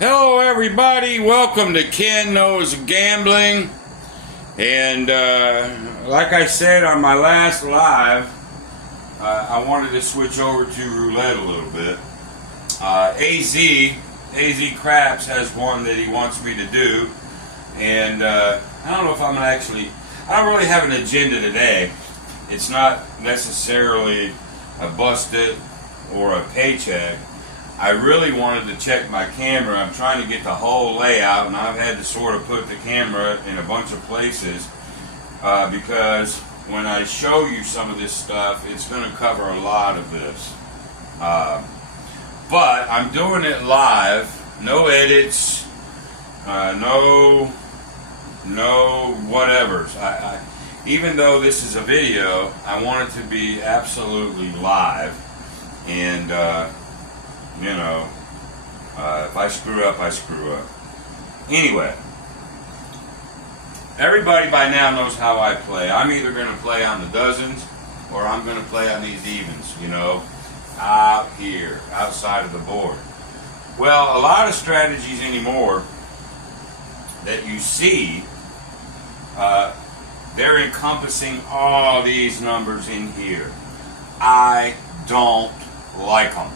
Hello everybody, welcome to Ken Knows Gambling. And like I said on my last live, I wanted to switch over to roulette a little bit. AZ Craps has one that he wants me to do. And I don't know if I'm I don't really have an agenda today. It's not necessarily a busted or a paycheck. I really wanted to check my camera. I'm trying to get the whole layout, and I've had to sort of put the camera in a bunch of places because when I show you some of this stuff, it's going to cover a lot of this. But I'm doing it live, no edits, no whatevers. Even though this is a video, I want it to be absolutely live, and if I screw up, I screw up. Anyway, everybody by now knows how I play. I'm either going to play on the dozens or I'm going to play on these evens, out here, outside of the board. Well, a lot of strategies anymore that you see, they're encompassing all these numbers in here. I don't like them.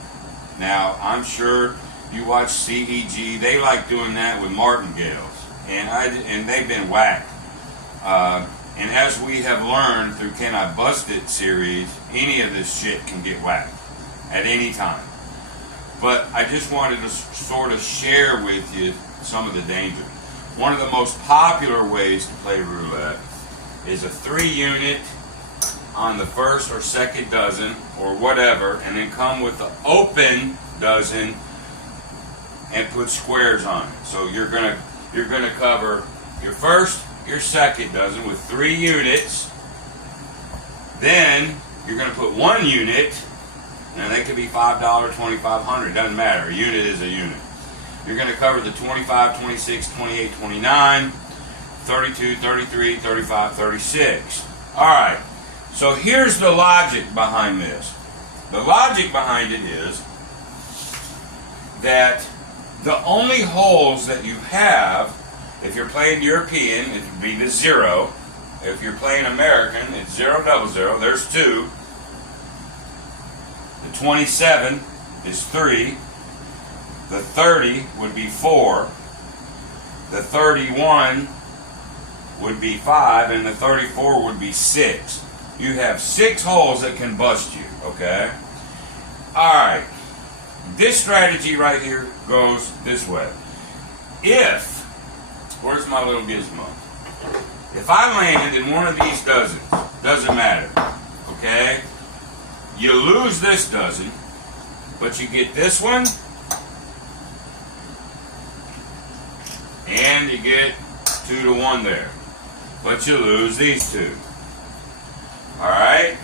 Now, I'm sure you watch CEG. They like doing that with martingales, and they've been whacked. And as we have learned through Can I Bust It series, any of this shit can get whacked at any time. But I just wanted to sort of share with you some of the dangers. One of the most popular ways to play roulette is a 3-unit on the first or second dozen or whatever, and then come with the open dozen and put squares on it. So you're gonna cover your first, your second dozen with 3 units. Then you're gonna put 1 unit, and they could be $5, $2,500, doesn't matter. A unit is a unit. You're gonna cover the 25, 26, 28, 29, 32, 33, 35, 36. All right. So here's the logic behind this. The logic behind it is that the only holes that you have, if you're playing European, it would be the 0. If you're playing American, it's 0, 0, 0. There's 2. The 27 is 3. The 30 would be 4. The 31 would be 5, and the 34 would be 6. You have 6 holes that can bust you, okay? Alright, this strategy right here goes this way. Where's my little gizmo? If I land in one of these dozens, doesn't matter, okay? You lose this dozen, but you get this one, and you get 2 to 1 there. But you lose these 2. Alright?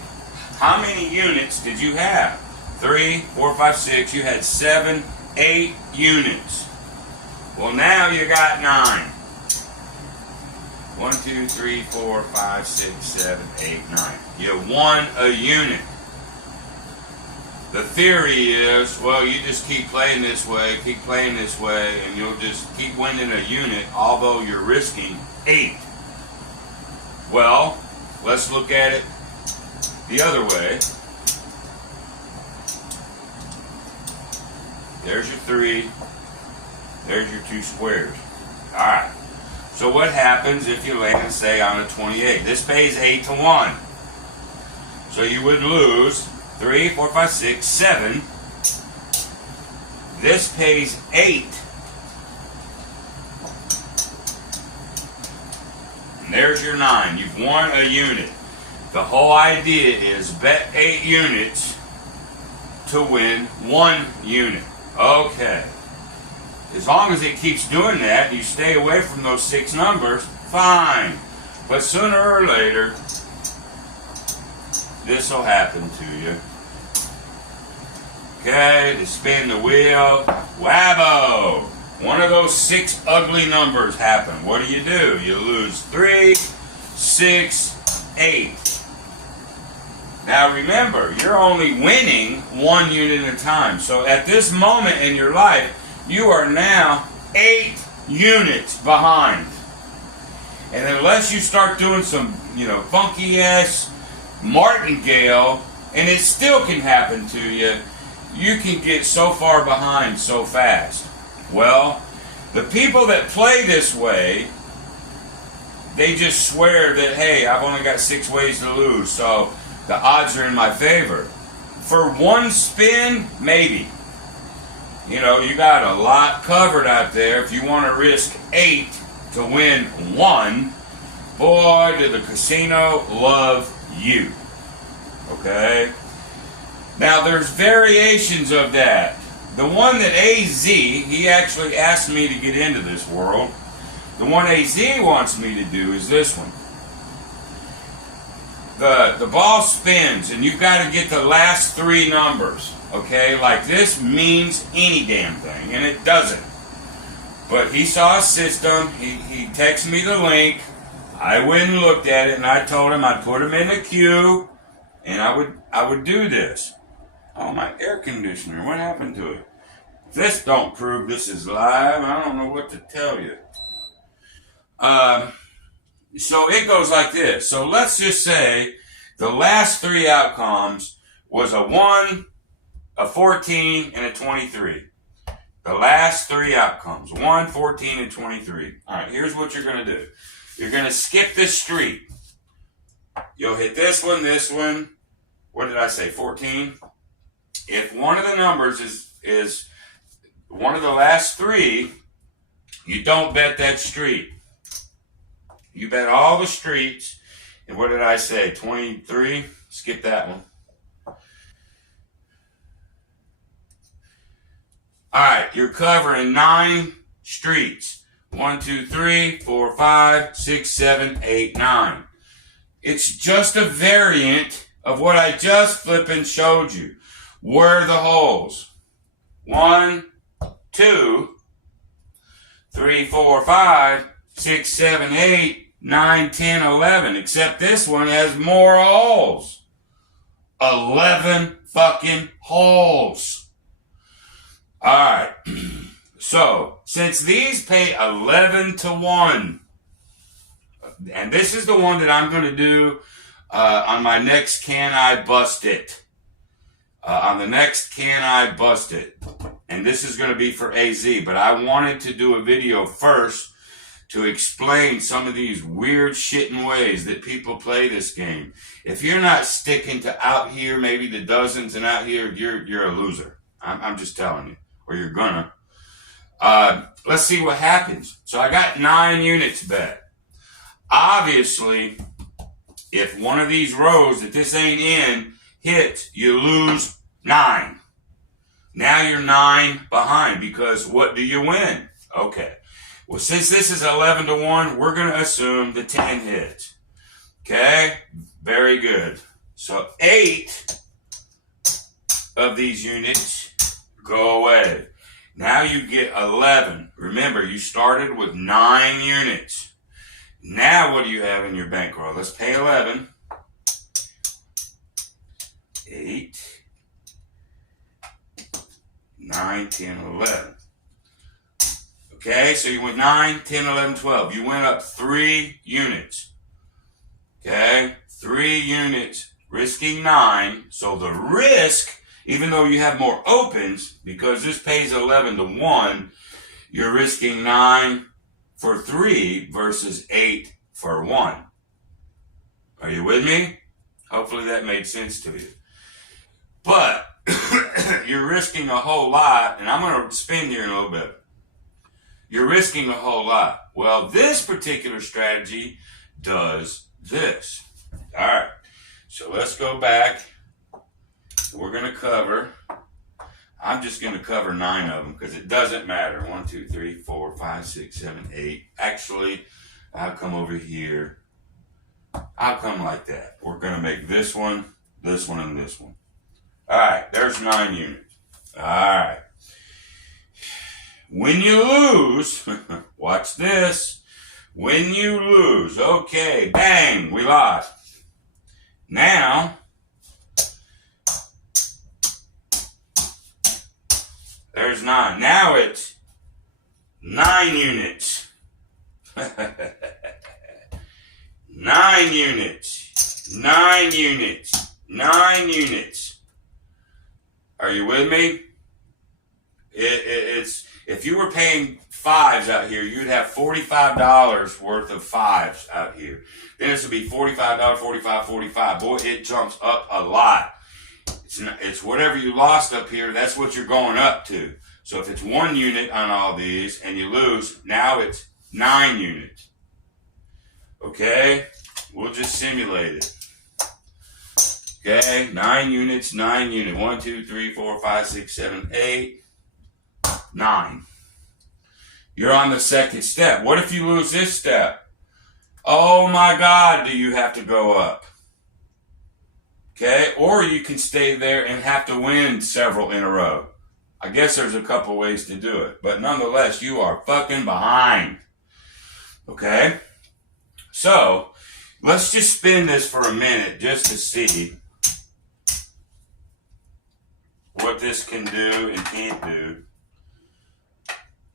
How many units did you have? 3, 4, 5, 6. You had 7, 8 units. Well, now you got 9. 1, 2, 3, 4, 5, 6, 7, 8, 9. You won a unit. The theory is, well, you just keep playing this way, and you'll just keep winning a unit, although you're risking 8. Well, let's look at it the other way. There's your 3. There's your 2 squares. Alright. So what happens if you land, say, on a 28? This pays 8 to 1. So you would lose 3, 4, 5, 6, 7. This pays 8. And there's your 9. You've won a unit. The whole idea is bet 8 units to win 1 unit. Okay. As long as it keeps doing that, you stay away from those 6 numbers, fine. But sooner or later, this will happen to you. Okay, to spin the wheel, whammo! One of those 6 ugly numbers happen. What do? You lose 3, 6, 8. Now remember, you're only winning 1 unit at a time. So at this moment in your life, you are now 8 units behind. And unless you start doing some, funky ass martingale, and it still can happen to you, you can get so far behind so fast. Well, the people that play this way, they just swear that, hey, I've only got 6 ways to lose, so the odds are in my favor. For one spin, maybe. You got a lot covered out there. If you want to risk 8 to win 1, boy, did the casino love you. Okay? Now, there's variations of that. The one that AZ, he actually asked me to get into this world. The one AZ wants me to do is this one. The ball spins, and you've got to get the last 3 numbers. Okay? Like this means any damn thing, and it doesn't. But he saw a system. He texted me the link. I went and looked at it, and I told him I'd put him in a queue, and I would do this. Oh, my air conditioner, what happened to it? If this don't prove this is live, I don't know what to tell you. So it goes like this. So let's just say the last 3 outcomes was a 1, a 14, and a 23. The last 3 outcomes, 1, 14, and 23. All right, here's what you're going to do. You're going to skip this street. You'll hit this one. What did I say, 14? If one of the numbers is one of the last 3, you don't bet that street. You bet all the streets. And what did I say, 23? Skip that one. All right, you're covering 9 streets. 1, 2, 3, 4, 5, 6, 7, 8, 9. It's just a variant of what I just flipping showed you. Where are the holes? 1, 2, 3, 4, 5, 6, 7, 8, 9, 10, 11. Except this one has more holes. 11 fucking holes. Alright. So, since these pay 11 to 1, and this is the one that I'm going to do on my next Can I Bust It? On the next Can I Bust It? And this is going to be for AZ, but I wanted to do a video first to explain some of these weird shitting ways that people play this game. If you're not sticking to out here, maybe the dozens, and out here, you're a loser. I'm just telling you. Or you're gonna. Let's see what happens. So I got 9 units bet. Obviously, if one of these rows that this ain't in hits, you lose 9. Now you're 9 behind because what do you win? Okay. Well, since this is 11 to 1, we're going to assume the 10 hits. Okay? Very good. So 8 of these units go away. Now you get 11. Remember, you started with 9 units. Now what do you have in your bankroll? Let's pay 11. 8, 9, 10, 11. Okay, so you went 9, 10, 11, 12. You went up 3 units. Okay, 3 units, risking 9. So the risk, even though you have more opens, because this pays 11 to 1, you're risking 9 for 3 versus 8 for 1. Are you with me? Hopefully that made sense to you. But you're risking a whole lot, and I'm going to spin here in a little bit. You're risking a whole lot. Well, this particular strategy does this. All right, so let's go back. We're going to cover, I'm just going to cover 9 of them because it doesn't matter. 1, 2, 3, 4, 5, 6, 7, 8. Actually, I'll come over here. I'll come like that. We're going to make this one, and this one. All right, there's 9 units. All right. When you lose, watch this. When you lose, okay, bang, we lost. Now, There's 9. Now it's 9 units. 9 units. 9 units. 9 units. Are you with me? It's if you were paying 5s out here, you'd have $45 worth of 5s out here. Then this would be $45, 45, 45. Boy, it jumps up a lot. It's whatever you lost up here, that's what you're going up to. So if it's 1 unit on all these and you lose, now it's 9 units. Okay? We'll just simulate it. Okay? 9 units, 9 units. 1, 2, 3, 4, 5, 6, 7, 8, 9. You're on the second step. What if you lose this step? Oh my God, do you have to go up? Okay? Or you can stay there and have to win several in a row. I guess there's a couple ways to do it. But nonetheless, you are fucking behind. Okay? So, let's just spin this for a minute just to see what this can do and can't do.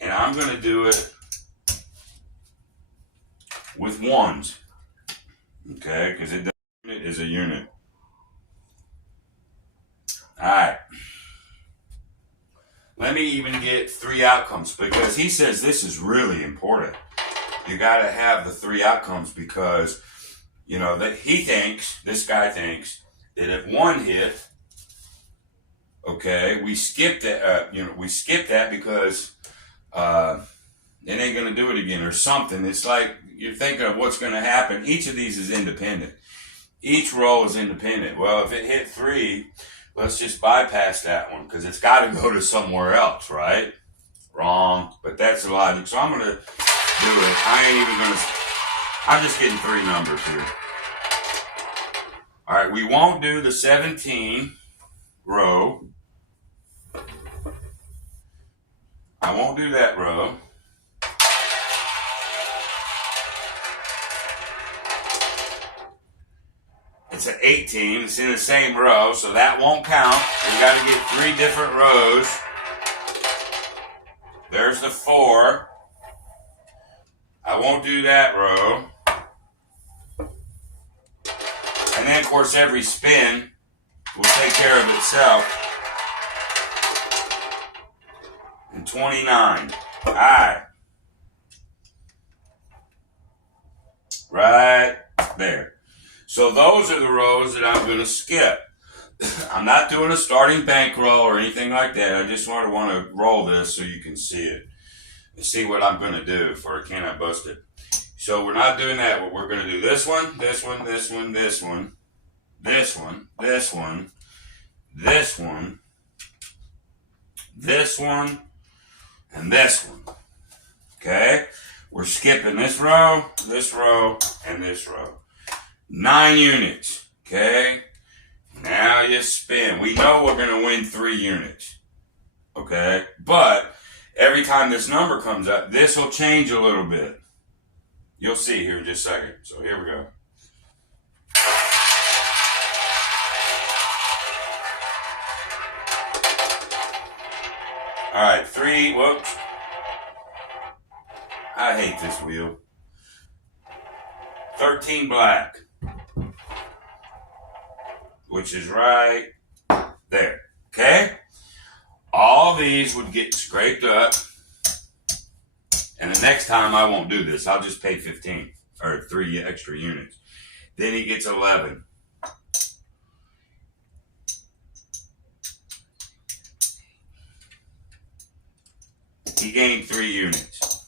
And I'm going to do it with 1s. Okay? Because it is a unit. Alright. Let me even get 3 outcomes because he says this is really important. You got to have the 3 outcomes because, you know, that this guy thinks that if 1 hit, okay, we skip that, we skip that because it ain't going to do it again or something. It's like you're thinking of what's going to happen. Each of these is independent. Each roll is independent. Well, if it hit 3, let's just bypass that one because it's got to go to somewhere else, right? Wrong. But that's the logic. So I'm going to do it. I ain't even going to. I'm just getting 3 numbers here. All right. We won't do the 17 row. I won't do that row. It's an 18. It's in the same row, so that won't count. We got to get 3 different rows. There's the 4. I won't do that row. And then, of course, every spin will take care of itself. And 29. All right. Right there. So those are the rows that I'm going to skip. I'm not doing a starting bankroll or anything like that. I just want to roll this so you can see it. And see what I'm going to do for Can I Bust It. So we're not doing that. We're going to do this one, this one, this one, this one, this one, this one, this one, this one, and this one. Okay? We're skipping this row, and this row. 9 units. Okay? Now you spin. We know we're going to win 3 units. Okay? But every time this number comes up, this will change a little bit. You'll see here in just a second. So here we go. All right, 3. Whoops. I hate this wheel. 13 black. Which is right there. Okay? All these would get scraped up. And the next time I won't do this. I'll just pay 15 or 3 extra units. Then he gets 11. He gained 3 units.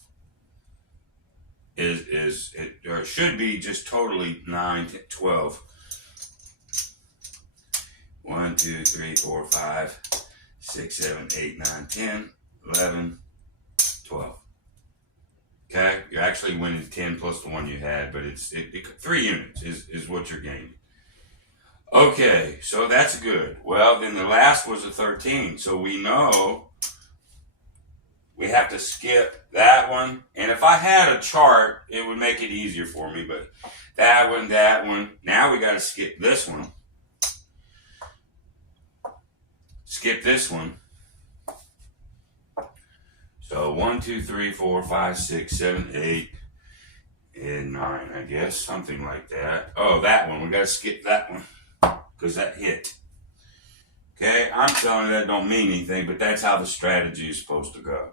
It should be just totally 9, 12. 1, 2, 3, 4, 5, 6, 7, 8, 9, 10, 11, 12. Okay? You're actually winning 10 plus the one you had, but it's 3 units is what you're gaining. Okay, so that's good. Well, then the last was a 13, so we know we have to skip that one. And if I had a chart, it would make it easier for me, but that one. Now we got to skip this one. Skip this one. 1, 2, 3, 4, 5, 6, 7, 8, and 9, I guess. Something like that. Oh, that one. We got to skip that one because that hit. Okay, I'm telling you that don't mean anything, but that's how the strategy is supposed to go.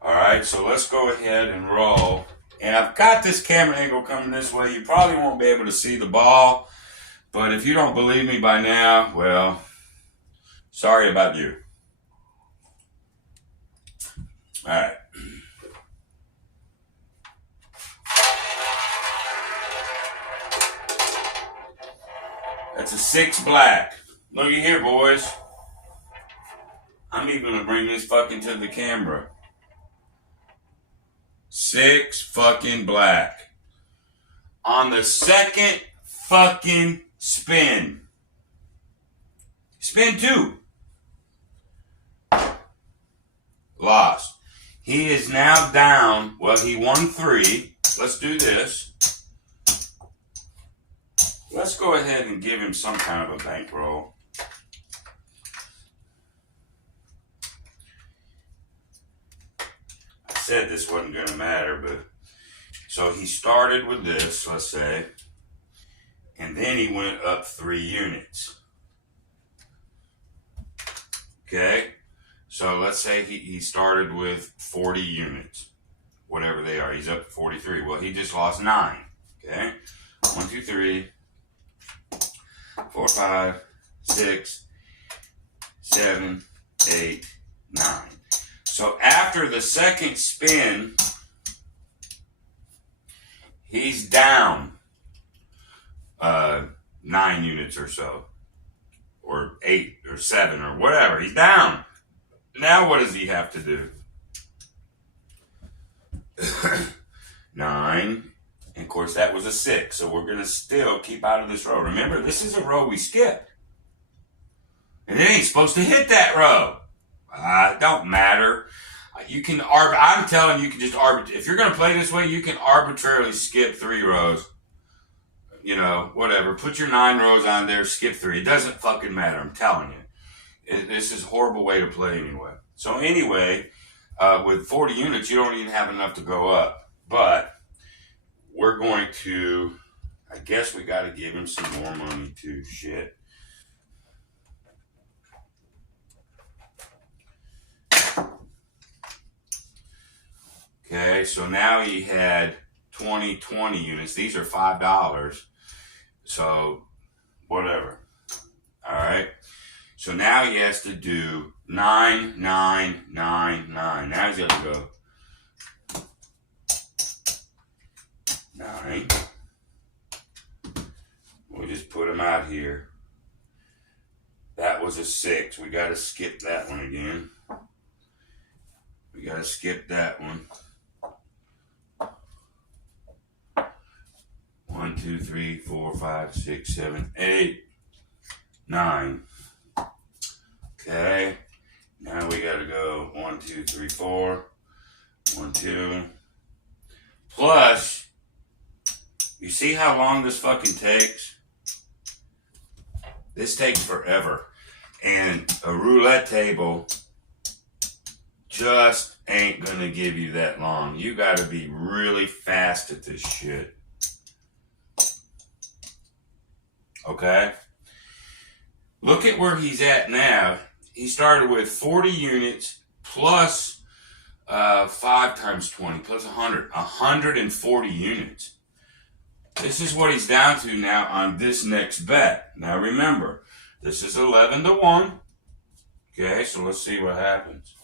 All right, so let's go ahead and roll. And I've got this camera angle coming this way. You probably won't be able to see the ball, but if you don't believe me by now, well, sorry about you. All right. That's a 6 black. Looky here, boys. I'm even gonna bring this fucking to the camera. 6 fucking black. On the second fucking spin. Spin 2. Lost. He is now down. Well, he won 3. Let's do this. Let's go ahead and give him some kind of a bankroll. I said this wasn't going to matter, but so he started with this, let's say, and then he went up 3 units. Okay, so let's say he started with 40 units, whatever they are. He's up to 43. Well, he just lost 9. Okay, 1, 2, 3, 4, 5, 6, 7, 8, 9. So after the second spin, he's down 9 units or so, or 8 or 7 or whatever. He's down. Now what does he have to do? 9. And of course that was a 6. So we're going to still keep out of this row. Remember, this is a row we skipped. And it ain't supposed to hit that row. It don't matter. You can I'm telling you, you can just if you're going to play this way, you can arbitrarily skip 3 rows. You know, whatever. Put your 9 rows on there, skip 3. It doesn't fucking matter. I'm telling you. This is a horrible way to play anyway. So anyway, with 40 units, you don't even have enough to go up. But we're going to, I guess we got to give him some more money too. Shit. Okay, so now he had 20 units. These are $5. So, whatever. All right. So now he has to do 9, 9, 9, 9. Now he's got to go 9. We'll just put him out here. That was a 6. We got to skip that one again. We got to skip that one. 1, 2, 3, 4, 5, 6, 7, 8, 9. Okay. Now we got to go 1, 2, 3, 4. 1, 2. Plus, you see how long this fucking takes? This takes forever. And a roulette table just ain't going to give you that long. You got to be really fast at this shit. Okay? Look at where he's at now. He started with 40 units plus 5 times 20 plus 100. 140 units. This is what he's down to now on this next bet. Now remember, this is 11 to 1. Okay, so let's see what happens.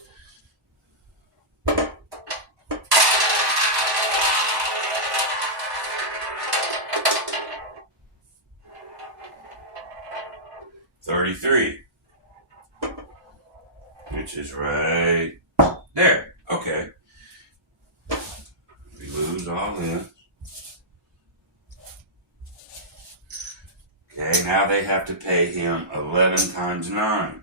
$33, which is right there. Okay. We lose all this. Okay, now they have to pay him 11 times 9.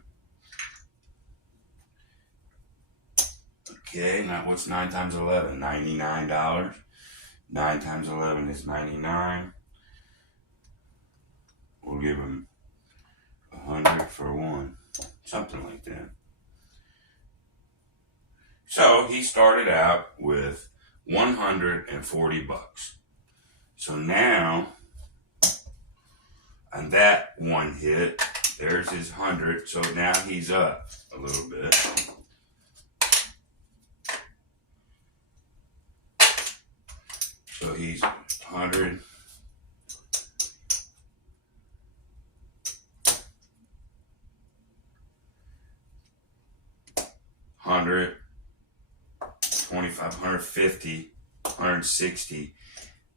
Okay, now what's 9 times 11? $99. 9 times 11 is 99. We'll give him 100 for 1. Something like that. So he started out with 140 bucks. So now, on that one hit, there's his 100. So now he's up a little bit. So he's 100. 100, 25, 150, 160.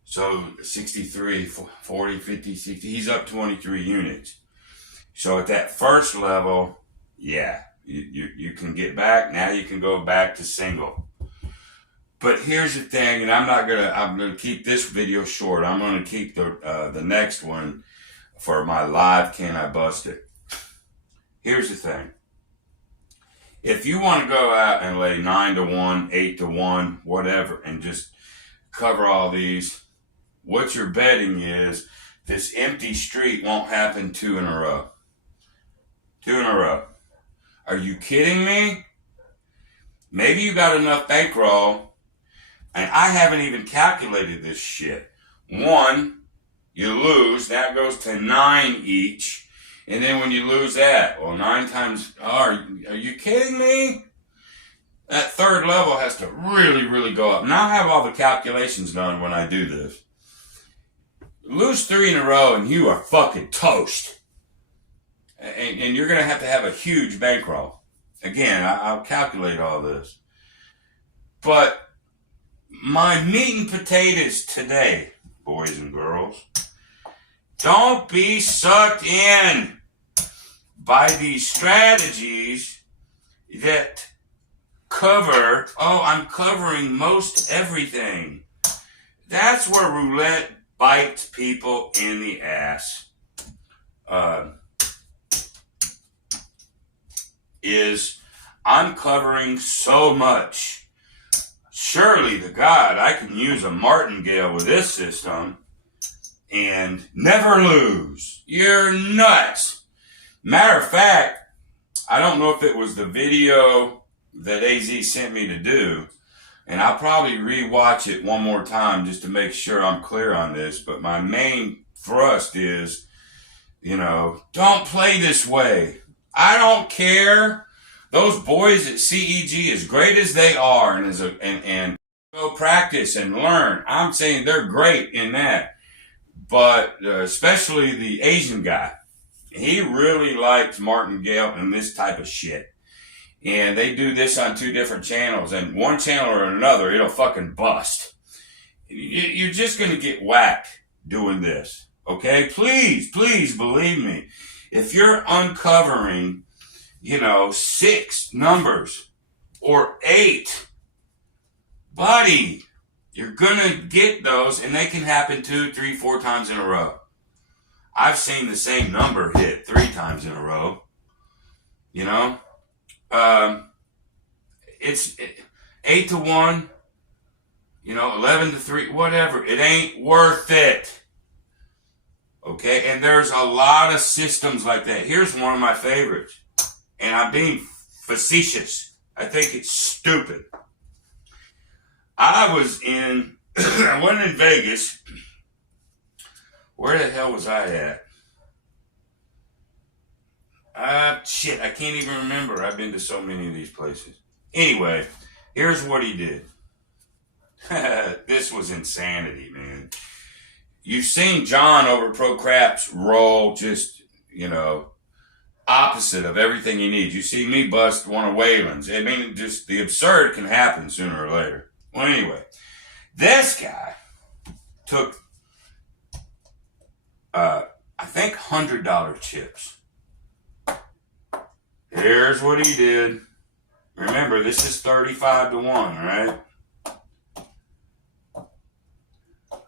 So 63, 40, 50, 60. He's up 23 units. So at that first level, yeah, you can get back. Now you can go back to single. But here's the thing, and I'm gonna keep this video short. I'm gonna keep the next one for my live Can I Bust It? Here's the thing. If you want to go out and lay 9 to 1, 8 to 1, whatever, and just cover all these, what you're betting is this empty street won't happen 2 in a row. 2 in a row. Are you kidding me? Maybe you got enough bankroll, and I haven't even calculated this shit. 1, you lose, that goes to 9 each. And then when you lose that, well, 9 times, are you kidding me? That third level has to really, really go up. Now I have all the calculations done when I do this. Lose 3 in a row and you are fucking toast. And you're going to have a huge bankroll. Again, I'll calculate all this. But my meat and potatoes today, boys and girls, don't be sucked in by these strategies that cover, I'm covering most everything. That's where roulette bites people in the ass. I'm covering so much. Surely to God, I can use a martingale with this system and never lose. You're nuts. Matter of fact, I don't know if it was the video that AZ sent me to do, and I'll probably rewatch it one more time just to make sure I'm clear on this, but my main thrust is, don't play this way. I don't care. Those boys at CEG, as great as they are, and go practice and learn, I'm saying they're great in that. But especially the Asian guy, he really likes martingale and this type of shit. And they do this on 2 different channels, and one channel or another, it'll fucking bust. You're just going to get whacked doing this, okay? Please, please believe me. If you're uncovering, 6 numbers or 8, buddy, you're going to get those, and they can happen 2, 3, 4 times in a row. I've seen the same number hit 3 times in a row. It's 8 to 1, 11 to 3, whatever. It ain't worth it. Okay? And there's a lot of systems like that. Here's one of my favorites. And I'm being facetious. I think it's stupid. I went in Vegas. Where the hell was I at? Shit, I can't even remember. I've been to so many of these places. Anyway, here's what he did. This was insanity, man. You've seen John over Pro Craps roll just, opposite of everything he needs. You see me bust one of Wayland's. I mean, just the absurd can happen sooner or later. Well, anyway, this guy took, I think, $100 chips. Here's what he did. Remember, this is 35 to 1, right?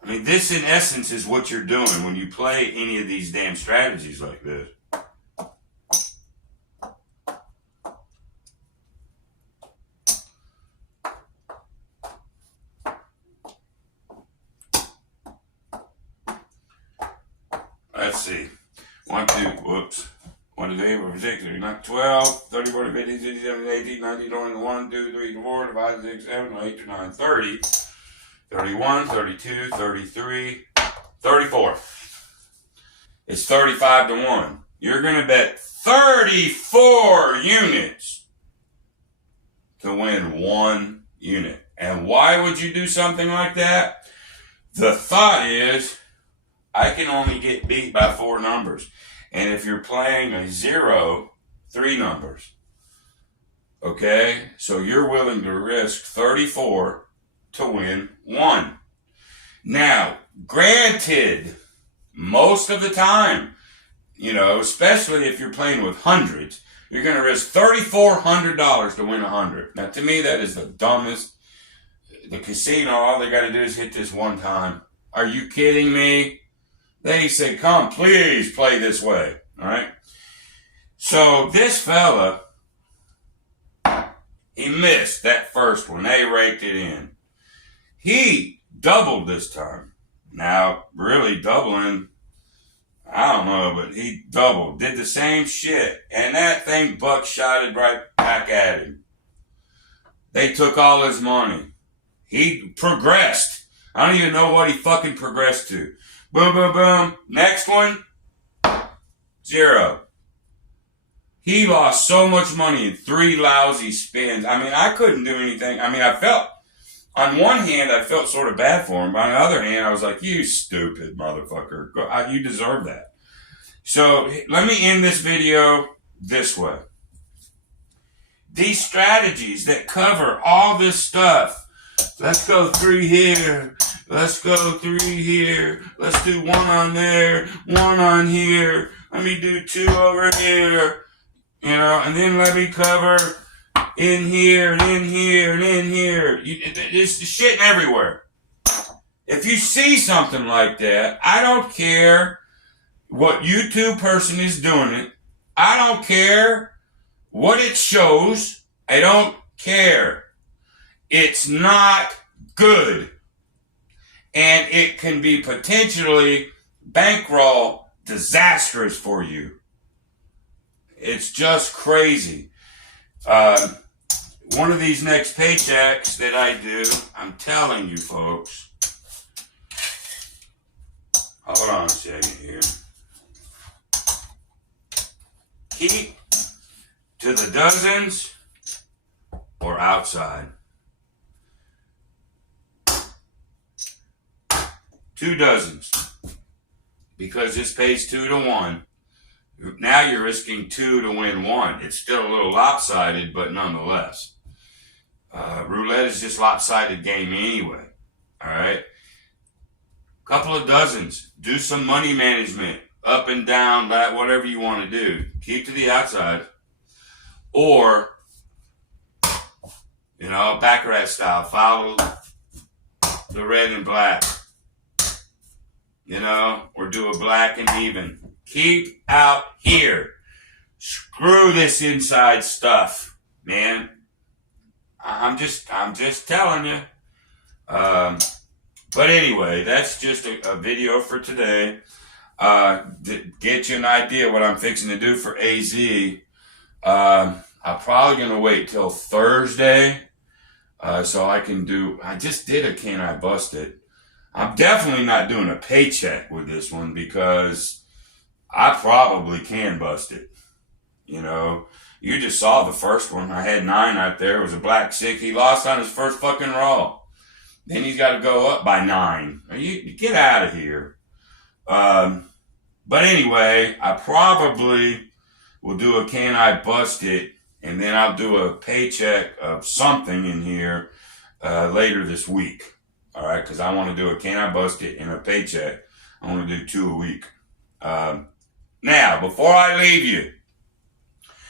I mean, this in essence is what you're doing when you play any of these damn strategies like this. Let's see. 1, 2, whoops. 1 to 3, 4 to 6, 12, 34 to 50, 67 to 18, 19, 20 to 1, 2, 3 to 4, 5, 6, 7, 8 to 9, 30, 31, 32, 33, 34. It's 35 to 1. You're going to bet 34 units to win 1 unit. And why would you do something like that? The thought is, I can only get beat by 4 numbers. And if you're playing a 0, 3 numbers. Okay? So you're willing to risk 34 to win 1. Now, granted, most of the time, you know, especially if you're playing with hundreds, you're going to risk $3,400 to win 100. Now, to me, that is the dumbest. The casino, all they got to do is hit this one time. Are you kidding me? They say, come, please play this way. All right? So this fella, he missed that first one. They raked it in. He doubled this time. Now, really doubling, I don't know, but he doubled. Did the same shit. And that thing buckshotted right back at him. They took all his money. He progressed. I don't even know what he fucking progressed to. Boom, boom, boom. Next one, 0. He lost so much money in 3 lousy spins. I mean, I couldn't do anything. I mean, I felt, on one hand, I felt sort of bad for him. But on the other hand, I was like, you stupid motherfucker. You deserve that. So let me end this video this way. These strategies that cover all this stuff. Let's go 3 here. Let's go 3 here. Let's do 1 on there, 1 on here. Let me do 2 over here. You know, and then let me cover in here and in here and in here. It's shitting everywhere. If you see something like that, I don't care what YouTube person is doing it. I don't care what it shows. I don't care. It's not good. And it can be potentially bankroll disastrous for you. It's just crazy. One of these next paychecks that I do, I'm telling you folks. Hold on a second here. Keep to the dozens or outside. 2 dozens. Because this pays 2 to 1. Now you're risking 2 to win 1. It's still a little lopsided, but nonetheless. Roulette is just lopsided game anyway. Alright? Couple of dozens. Do some money management. Up and down, whatever you want to do. Keep to the outside. Or, you know, Baccarat style. Follow the red and black. You know, or do a black and even. Keep out here. Screw this inside stuff, man. I'm just telling you. But anyway, that's just a video for today. To get you an idea what I'm fixing to do for AZ. I'm probably going to wait till Thursday. So I can do, I just did a Can I Bust It. I'm definitely not doing a paycheck with this one because I probably can bust it. You know, you just saw the first one. I had 9 out there. It was a black 6. He lost on his first fucking roll. Then he's got to go up by 9. You get out of here. But anyway, I probably will do a Can I Bust It, and then I'll do a paycheck of something in here later this week. All right, because I want to do a Can I Bust It and a paycheck. I want to do 2 a week. Now, before I leave you,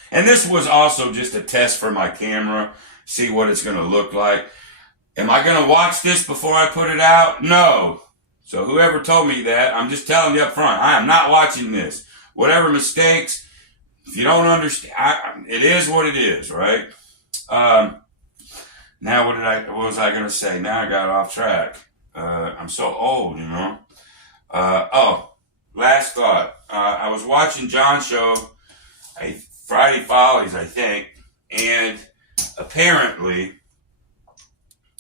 and this was also just a test for my camera, see what it's going to look like. Am I going to watch this before I put it out? No. So whoever told me that, I'm just telling you up front, I am not watching this. Whatever mistakes, if you don't understand, it is what it is, right? Now what was I going to say? Now I got off track. I'm so old, you know. Last thought. I was watching John's show Friday Follies, I think. And apparently,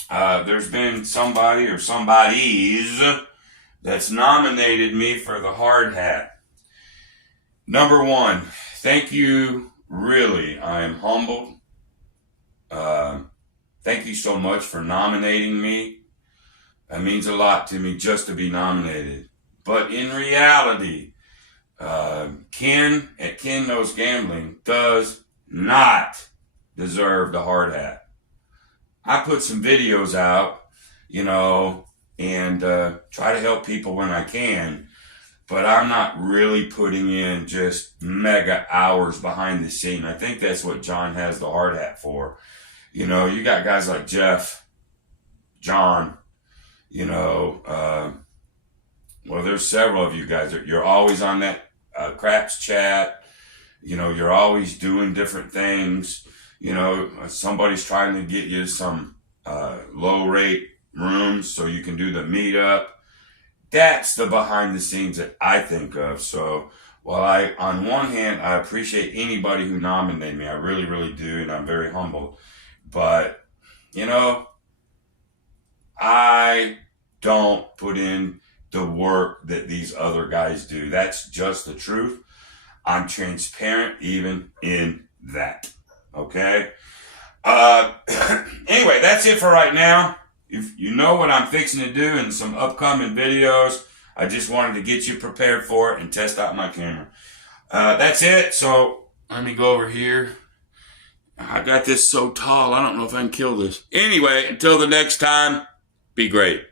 there's been somebody or somebodies that's nominated me for the hard hat. Number one, thank you. Really, I am humbled. Thank you so much for nominating me. That means a lot to me just to be nominated. But in reality, Ken at Ken Knows Gambling does not deserve the hard hat. I put some videos out, and try to help people when I can, but I'm not really putting in just mega hours behind the scene. I think that's what John has the hard hat for. You got guys like Jeff, John, well, there's several of you guys. You're always on that craps chat. You're always doing different things. Somebody's trying to get you some low rate rooms so you can do the meetup. That's the behind the scenes that I think of. So while on one hand, I appreciate anybody who nominated me. I really, really do. And I'm very humbled. But, I don't put in the work that these other guys do. That's just the truth. I'm transparent even in that. Okay? Anyway, that's it for right now. If you know what I'm fixing to do in some upcoming videos, I just wanted to get you prepared for it and test out my camera. That's it. So let me go over here. I got this so tall, I don't know if I can kill this. Anyway, until the next time, be great.